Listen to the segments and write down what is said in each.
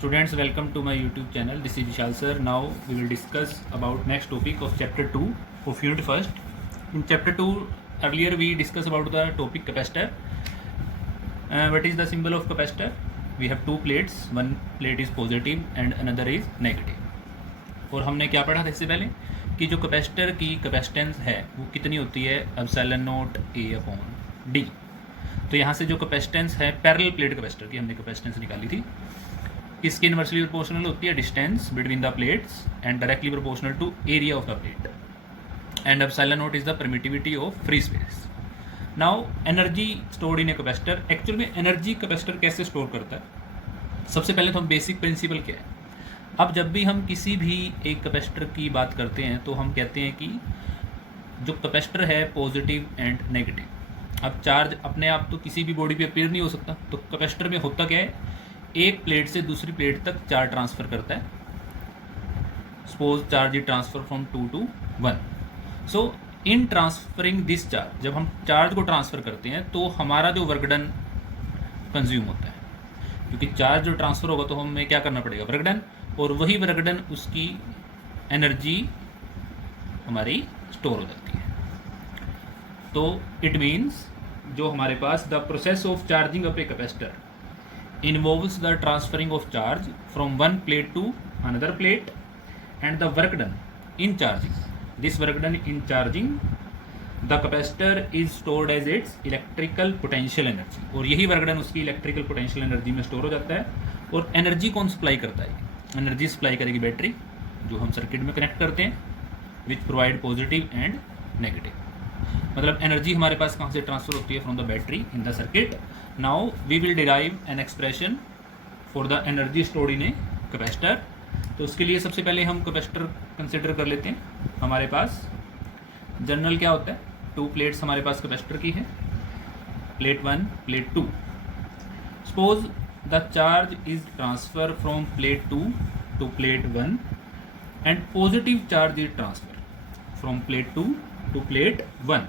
Students, welcome to my YouTube channel. This is Vishal sir. Now we will discuss about next topic of chapter 2 of unit first. In chapter 2, earlier we discussed about the topic capacitor. What is the symbol of capacitor? We have two plates. One plate is positive and another is negative. और हमने क्या पढ़ा था इससे पहले कि जो capacitor की कैपेसिटेंस है वो कितनी होती है, epsilon naught A upon D. तो यहाँ से जो कैपेसिटेंस है पैरेलल प्लेट कैपेसिटर की हमने कैपेसिटेंस निकाली थी, इसकी इनवर्सली प्रोपोर्शनल होती है distance between the plates and directly proportional to area of the plate, and epsilon naught is the permittivity of free space. Now energy stored in a capacitor. Actual में energy capacitor कैसे store करता है? सबसे पहले तो हम basic principle क्या है. अब जब भी हम किसी भी एक कैपेसिटर की बात करते हैं तो हम कहते हैं कि जो कैपेसिटर है पॉजिटिव एंड नेगेटिव. अब चार्ज अपने आप तो किसी भी बॉडी पे अपीयर नहीं हो सकता, तो कैपेसिटर में होता क्या है, एक प्लेट से दूसरी प्लेट तक चार्ज ट्रांसफ़र करता है. Suppose charge is transfer from 2 to 1. So in transferring this charge, जब हम चार्ज को ट्रांसफ़र करते हैं तो हमारा जो वर्क डन कंज्यूम होता है, क्योंकि चार्ज जो ट्रांसफ़र होगा तो हमें क्या करना पड़ेगा, वर्क डन, और वही वर्क डन उसकी एनर्जी हमारी स्टोर हो जाती है. तो इट मीन्स जो हमारे पास the process of charging up a capacitor involves the transferring of charge from one plate to another plate and the work done in charging. This work done in charging the capacitor is stored as its electrical potential energy. और यही work done उसकी electrical potential energy में store हो जाता है. और energy कौन supply करता है? एनर्जी सप्लाई करेगी बैटरी, जो हम सर्किट में कनेक्ट करते हैं, which provide positive and negative. मतलब एनर्जी हमारे पास कहाँ से ट्रांसफर होती है, from the battery in the circuit. Now we will derive an expression for the energy stored in a capacitor. तो उसके लिए सबसे पहले हम कैपेसिटर कंसिडर कर लेते हैं. हमारे पास जनरल क्या होता है, टू प्लेट्स हमारे पास कैपेसिटर की है, plate 1 plate 2. Suppose the charge is transfer from plate 2 to plate 1 and positive charge is transfer from plate 2 to plate 1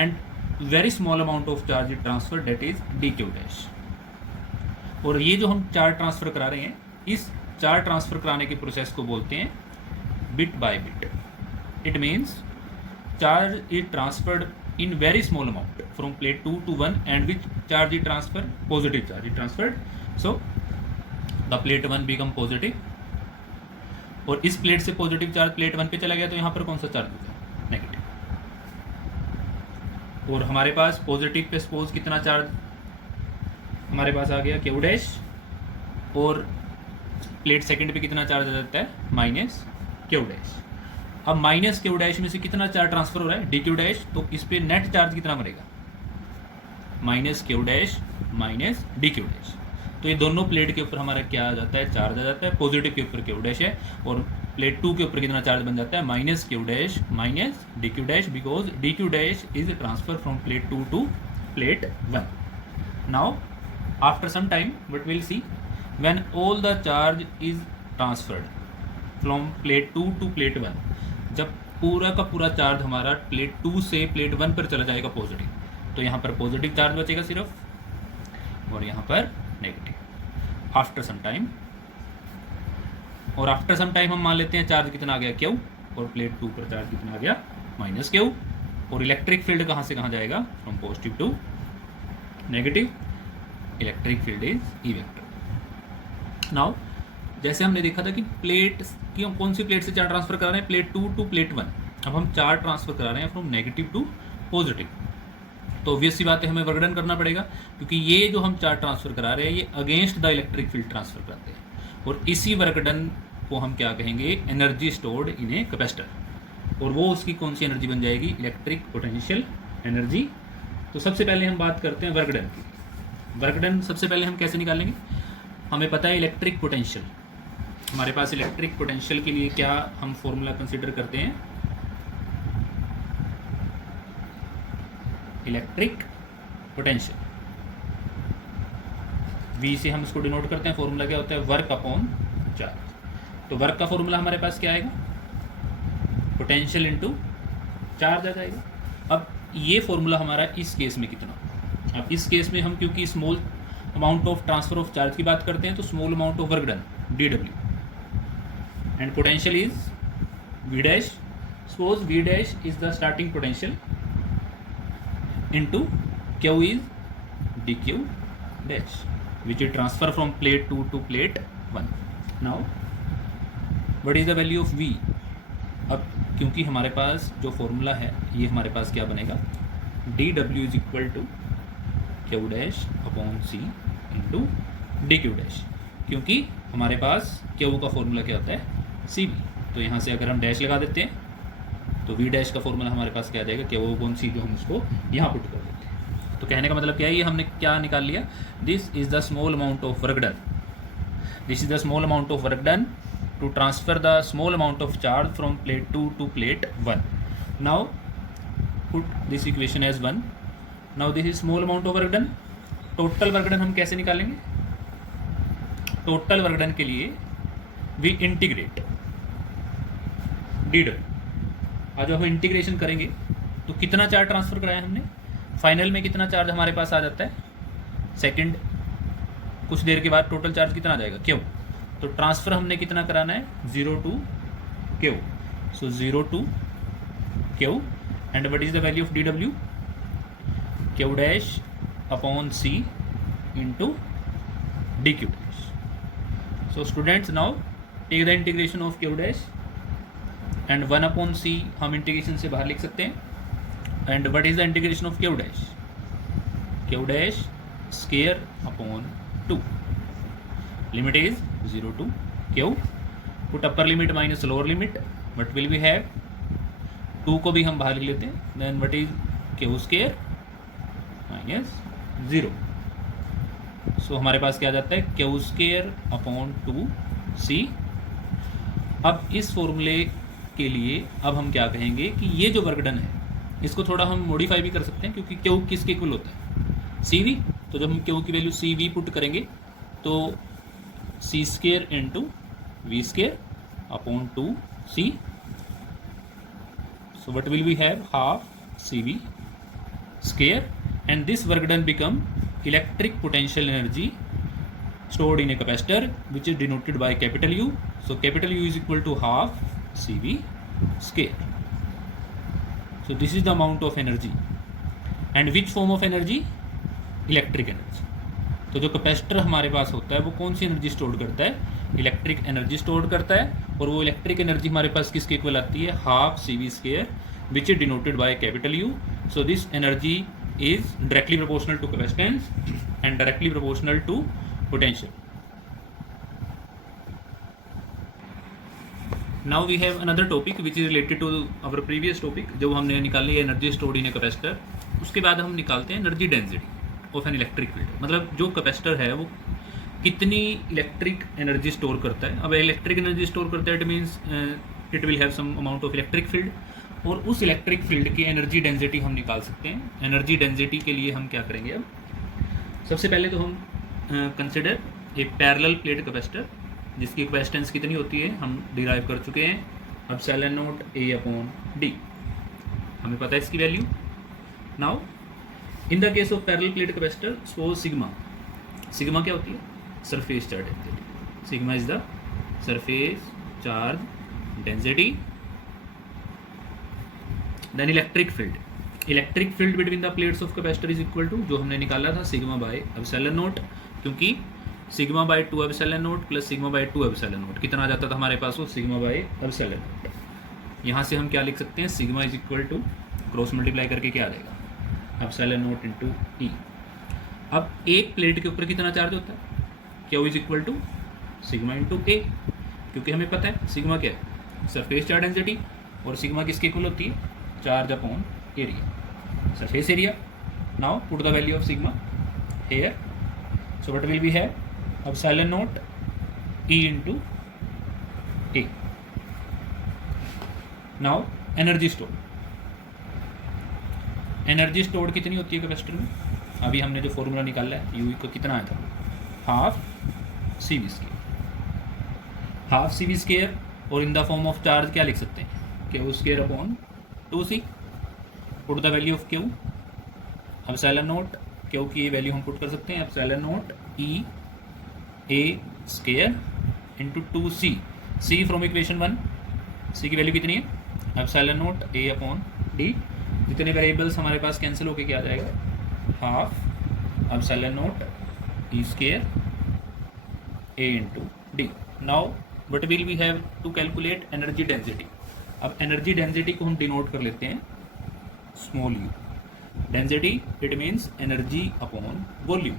and very small amount of charge is transferred, that is dq dash. और ये जो हम charge transfer करा रहे हैं, इस charge transfer कराने के प्रोसेस को बोलते हैं bit by bit. It means charge is transferred in very small amount from plate 2 to 1 and which charge is transfer, positive charge is transferred. So the plate 1 become positive, और इस plate से positive charge plate 1 पे चला गया, तो यहाँ पर कौन सा चार्ज होगा, नेगेटिव. और हमारे पास पॉजिटिव पे सपोज कितना चार्ज हमारे पास आ गया, क्यू डैश, और प्लेट सेकंड पे कितना चार्ज आ जाता है, माइनस क्यू डैश. अब माइनस क्यू डैश में से कितना चार्ज ट्रांसफर हो रहा है, डी क्यू डैश. तो इस पे नेट चार्ज कितना बनेगा, minus Q dash minus D Q dash. तो ये दोनों प्लेट के ऊपर हमारा क्या आ जाता है, चार्ज आ जाता है. पॉजिटिव के ऊपर क्यू डैश है, और प्लेट 2 के ऊपर कितना चार्ज बन जाता है, minus Q dash minus D Q dash, because D Q dash is transfer from plate 2 to plate 1. Now after some time what will see, when all the charge is transferred from plate 2 to plate 1, जब पूरा का पूरा charge हमारा plate 2 से plate 1 पर चला जाएगा positive, तो यहाँ पर पॉजिटिव चार्ज बचेगा सिर्फ, और यहाँ पर नेगेटिव. आफ्टर सम टाइम, और आफ्टर सम टाइम हम मान लेते हैं चार्ज कितना आ गया, क्यू, और प्लेट 2 पर चार्ज कितना आ गया, माइनस क्यू. और इलेक्ट्रिक फील्ड कहाँ से कहाँ जाएगा, from positive to negative. Electric field is E vector. Now जैसे हमने देखा था कि प्लेट की हम कौन सी प्लेट से चार्ज ट्रांसफर करा रहे हैं, प्लेट 2 टू प्लेट 1. अब हम चार्ज ट्रांसफर करा रहे हैं फ्रॉम नेगेटिव टू पॉजिटिव, तो ऑब्वियस सी बात है हमें वर्क डन करना पड़ेगा, क्योंकि ये जो हम चार्ज ट्रांसफर करा रहे हैं ये against the electric field transfer कराते हैं. और इसी वर्क डन को हम क्या कहेंगे, energy stored in a capacitor. और वो उसकी कौन सी एनर्जी बन जाएगी, इलेक्ट्रिक पोटेंशियल एनर्जी. तो सबसे पहले हम बात करते हैं वर्क डन की. वर्क डन सबसे पहले हम कैसे निकालेंगे, हमें पता है इलेक्ट्रिक पोटेंशियल. हमारे पास इलेक्ट्रिक पोटेंशियल के लिए क्या हम फॉर्मूला कंसिडर करते हैं, इलेक्ट्रिक पोटेंशियल. V से हम इसको डिनोट करते हैं. फॉर्मूला क्या होता है, वर्क अपॉन चार्ज. तो वर्क का फॉर्मूला हमारे पास क्या आएगा, पोटेंशियल इनटू चार्ज आ जाएगा. अब ये फॉर्मूला हमारा इस केस में कितना, अब इस केस में हम क्योंकि small amount of transfer of charge की बात करते हैं तो small amount of work done dw, and potential is v dash. Suppose v dash is the starting potential into q is dq dash which is transfer from plate 2 to plate 1. now what is the value of v? अब क्योंकि हमारे पास जो formula है ये हमारे पास क्या बनेगा, dw is equal to q dash upon c into dq dash, क्योंकि हमारे पास q का फॉर्मूला क्या होता है cv. तो यहाँ से अगर हम डैश लगा देते हैं तो v डैश का फॉर्मूला हमारे पास क्या आ जाएगा, q अपॉन c, जो हम इसको यहाँ पुट कर देते हैं. तो कहने का मतलब क्या है, ये हमने क्या निकाल लिया, this is the small amount of work done, this is the small amount of work done to transfer the small amount of charge from plate 2 to plate 1. Now put this equation as 1. Now this is small amount of work done. Total work done हम कैसे निकालेंगे, total work done के लिए we integrate dw. आज जब हम integration करेंगे तो कितना चार्ज ट्रांसफर कराया हमने, फाइनल में कितना चार्ज हमारे पास आ जाता है, सेकंड कुछ देर के बाद टोटल चार्ज कितना आ जाएगा क्यों, तो ट्रांसफ़र हमने कितना कराना है 0 to q. So 0 to q and what is the value of dw, q dash upon c into dq dash. So students now take the integration of q dash and 1 upon c हम integration से बाहर लिख सकते हैं. And what is the integration of q dash, q dash square upon 2, limit is 0 to q. put upper limit minus lower limit, what will we have, 2 को भी हम बाहर लिख लेते हैं, then what is q square minus 0. सो हमारे पास क्या आ जाता है q स्क्वायर अपॉन 2c. अब इस फॉर्मूले के लिए अब हम क्या कहेंगे कि ये जो वर्क डन है इसको थोड़ा हम मॉडिफाई भी कर सकते हैं, क्योंकि q किसके इक्वल होता है cv. तो जब हम q की वैल्यू cv पुट करेंगे तो c square into V square upon 2c. so what will we have, half cv square, and this work done become electric potential energy stored in a capacitor which is denoted by capital U. so capital U is equal to half cv square. so this is the amount of energy, and which form of energy, electric energy. तो जो capacitor हमारे पास होता है वो कौन सी energy store करता है, electric energy store करता है. और वो इलेक्ट्रिक एनर्जी हमारे पास किसके इक्वल आती है, half C V square which is denoted by capital U. So this energy is directly proportional to capacitance and directly proportional to potential. Now we have another topic which is related to our previous topic. जो हमने निकाली है energy stored in a capacitor, उसके बाद हम निकालते हैं energy density of an electric field. मतलब जो कैपेसिटर है वो कितनी इलेक्ट्रिक एनर्जी स्टोर करता है. अब इलेक्ट्रिक एनर्जी स्टोर करता है it means it will have some amount of electric field, और उस इलेक्ट्रिक फील्ड की एनर्जी डेंसिटी हम निकाल सकते हैं. एनर्जी डेंसिटी के लिए हम क्या करेंगे, अब सबसे पहले तो हम consider a parallel plate capacitor जिसकी कैपेसिटेंस कितनी होती है हम डिराइव कर चुके हैं, epsilon naught A upon D, हमें पता है इसकी value. Now in the case of parallel plate capacitor, so sigma, sigma क्या होती है, surface charge density. Sigma is the surface charge density. Then electric field, electric field between the plates of capacitor is equal to, जो हमने निकाला था sigma by epsilon not, क्योंकि sigma bye 2 epsilon not plus sigma bye 2 epsilon not कितना आ जाता था हमारे पास, वो सिग्मा बाय एप्सिलॉन नॉट. यहाँ से हम क्या लिख सकते हैं, sigma is equal to cross multiply करके क्या आ जाएगा, एप्सिलॉन नॉट इंटू ई. अब एक प्लेट के ऊपर कितना चार्ज होता है, Q is equal to sigma into A, क्योंकि हमें पता है सिग्मा क्या है, सरफेस चार्ज डेंसिटी, और सिग्मा किसके इक्वल होती है, charge upon area, surface area. Now put the value of sigma here. So what will be have, epsilon naught E into A. Now energy store, energy stored कितनी होती है capacitor में, अभी हमने जो फॉर्मूला निकाला है यू को कितना आया था, half C V square, half C V square. और in the form of charge क्या लिख सकते हैं, Q square upon 2c. Put the value of Q, epsilon naught Q की ये वैल्यू हम पुट कर सकते हैं epsilon naught E A square into 2c, C from equation 1, C की वैल्यू कितनी है epsilon naught A upon D, जितने वेरिएबल्स हमारे पास कैंसिल होके क्या आ जाएगा half epsilon naught E square A into D. Now what will we have to calculate energy density. अब एनर्जी डेंसिटी को हम डिनोट कर लेते हैं small U. Density it means energy upon volume.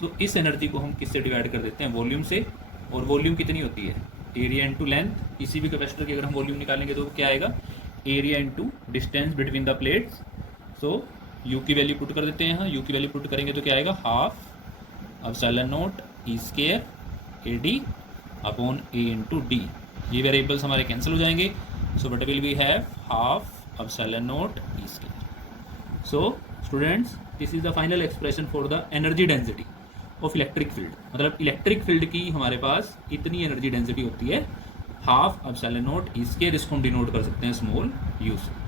तो इस एनर्जी को हम किससे डिवाइड कर देते हैं वॉल्यूम से, और वॉल्यूम कितनी होती है एरिया इंटू लेंथ। किसी भी कैपेसिटर की अगर हम वॉल्यूम निकालेंगे तो क्या आएगा area into distance between the plates. So you की वैल्यू पुट कर देते हैं यहाँ, यू की वैल्यू पुट करेंगे तो क्या आएगा half epsilon naught E square A D upon A into D. ये वेरिएबल्स हमारे कैंसिल हो जाएंगे। So what will we have half epsilon naught E square. So students this is the final expression for the energy density of electric field. मतलब electric field की हमारे पास इतनी energy density होती है half epsilon naught E square, इसको हम denote कर सकते हैं स्मॉल यू से।